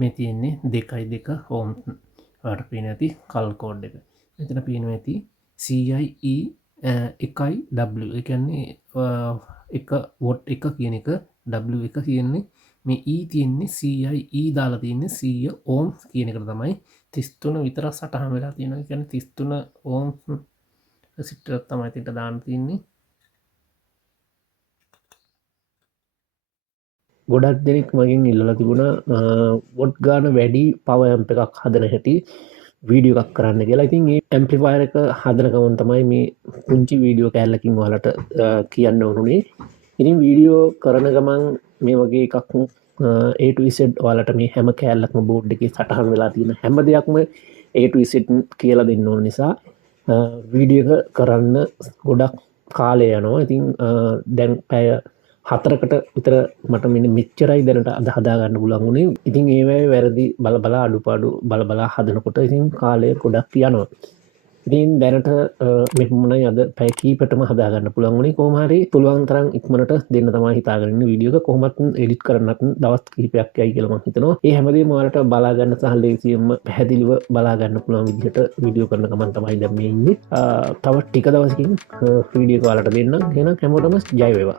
මේ තියෙන්නේ 2.2 ඕම් වට පේන ඇති කල් කෝඩ් එක. මෙතන පේනවා ඇති CIE 1W එකන්නේ එක වොට් එක කියන එක W එක කියන්නේ මේ E තියෙන්නේ CIE දාලා තියන්නේ 100 ඕම් කියන එකට තමයි 33 විතර සටහන් වෙලා තියෙනවා. කියන්නේ 33 ඕම් රෙසිස්ටර් තමයි තිට දාන්න තියන්නේ. ගොඩක් දෙනෙක් මගින් ඉල්ලලා තිබුණා වොට් ගාන වැඩි පවර් ඇම්ප් එකක් හදන හැටි වීඩියෝ එකක් කරන්න කියලා. ඉතින් මේ ඇම්ප්ලිෆයර් එක හදන ගමන් තමයි මේ පුංචි වීඩියෝ කෑල්ලකින් ඔයාලට කියන්න ඕනුනේ. ඉතින් වීඩියෝ කරන ගමන් මේ වගේ එකක් A to Z ඔයාලට මේ හැම කෑල්ලක්ම බෝඩ් එකේ සටහන් වෙලා තියෙන හැම දෙයක්ම A to Z කියලා දෙන්න ඕන නිසා වීඩියෝ එක කරන්න ගොඩක් කාලය යනවා. ඉතින් දැන් පැය 4කට විතර මට මෙච්චරයි දැනට අද හදාගන්න පුළුවන් වුණේ. ඉතින් ඒවැ වැරදි බලා අඩුපාඩු බලා හදනකොට ඉතින් කාලය ගොඩක් යනවා. ඉතින් දැනට මෙහෙමයි අද පැය කීපටම හදාගන්න පුළුවන් වුණේ. කොහොම හරි පුළුවන් තරම් ඉක්මනට දෙන්න තමයි හිතාගෙන ඉන්නේ. වීඩියෝ එක කොහොමත් එඩිට් කරන්නත් දවස් කිහිපයක් යයි කියලා මම හිතනවා. ඒ හැමදේම ඔයාලට බලා ගන්න සහ ලේසියෙන්ම පැහැදිලිව බලා ගන්න පුළුවන් විදිහට වීඩියෝ කරන ගමන් තමයි දැන් මේ ඉන්නේ. තව ටික දවසකින් වීඩියෝ එක ඔයාලට දෙන්නම්. එහෙනම් හැමෝටම ජය වේවා.